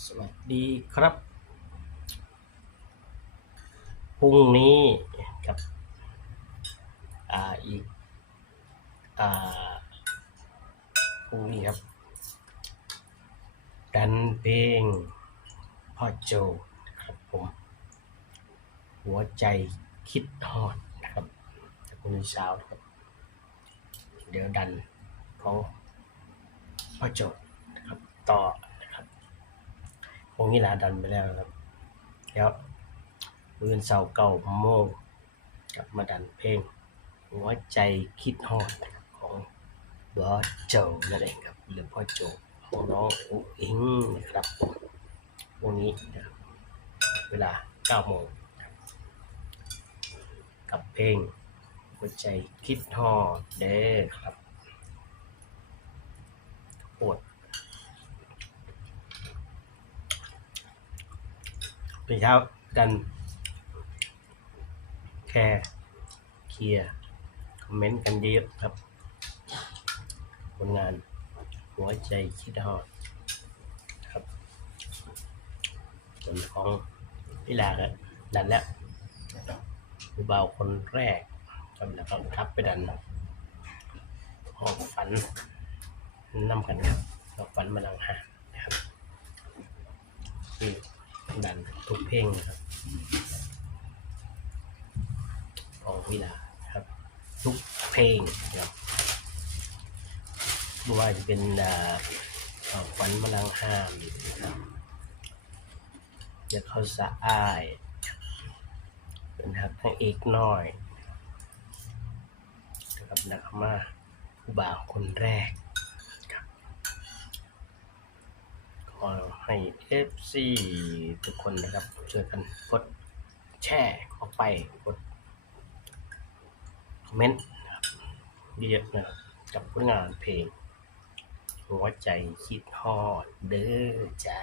สวัสดีครับ พรุ่งนี้กับอ่าอีกอ่าพรุ่งนี้ครับ ดันเพลงพ่อโจครับผมหัวใจคิดฮอดนะครับจากคุณสาวนะครับ เดี๋ยวดันของพ่อโจนะครับต่อ นะครับพรุ่งนี้ลาดันไปแล้วนะครับเดี๋ยวมือเสาร์เก่าโมงกลับมาดันเพลง หัวใจคิดฮอดของบอสโจนั่นเองครับหรือพ่อโจของน้องอุ๋งอิงนะครับวันนี้นะครับเวลา9โมงครับกับเพลงหัวใจคิดฮอดเด้อครับปวด เป็นเช้ากัน แค่เคลียร์คอมเมนต์กันเยอะครับผลงาน หัวใจคิดฮอดครับส่วนของพิลาก็ดันแล้วผู้เบาคนแรกครับแล้วก็ทับไปดันหอบฝันน้ำกันครับหอบฝันมาลังหานะครับที่ เพลงนะครับของวิลาครับ ทุกเพลงครับไม่ว่าจะเป็นอ่าเอ่อขวัญมลังห้ามนะครับจะเขาสะอายเป็นหักทั้งเอกน้อยนะครับนักมาผู้บ่าวคนแรกครับ ให้ FC ทุกคนนะครับช่วยกันกดแชร์เข้าไปกดคอมเมนต์นะครับเยอะนะครับกับผลงานเพลง หัวใจคิดฮอดเด้อจ้า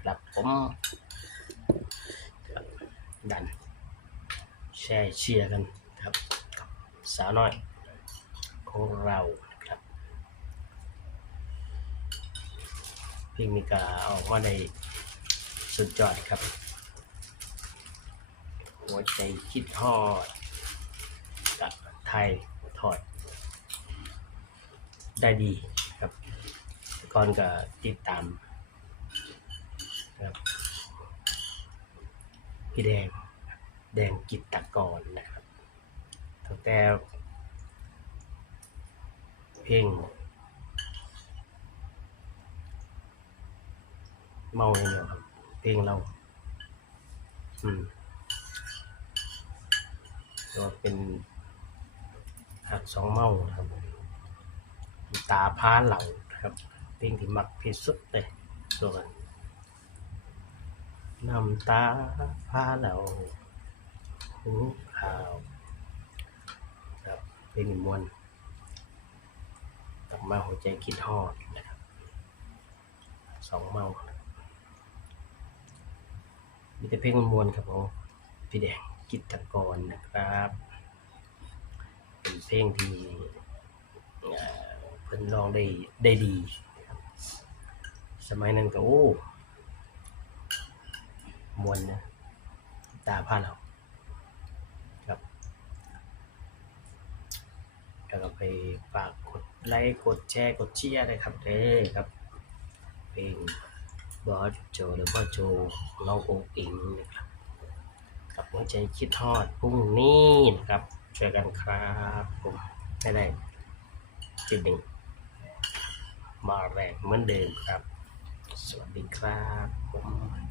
ครับผมดัน แชร์เชียร์กันครับกับสาวน้อยของเรา เพลงมีกาออกมาในสุดยอดครับ หัวใจคิดฮอดกับไทยถอด ได้ดีครับก่อนก็ติดตามนะครับพี่แดงแดงกิตตกรนะครับตั้งแต่เพลง เมาอย่างเดียวครับเพลงเรา อืมก็เป็นหักสองเมาครับ ตาพาเหล่าครับเพลงที่มักที่สุดเลยตัวกันน้ำตาพาเหล่าหูข่าวครับเพลงมวนตักมาหัวใจคิดฮอดนะครับสองเมา มีแต่เพลงมวนครับผมพี่แดงกิตกรนะครับเป็นเพลงที่เพิ่นร้องได้ได้ดี สมัยนั้นก็โอ้มวนนะตาพาเราครับแล้วก็ไปฝากกดไลค์กดแชร์กดเชียร์เลยครับเด้ครับเพลง บอสโจหรือว่าโจน้องโองอิงนะครับกับหัวใจคิดทอดพรุ่งนี้นะครับ ช่วยกันครับผมไม่ได้จุดหนึ่งมาแรงเหมือนเดิมครับ สวัสดีครับผม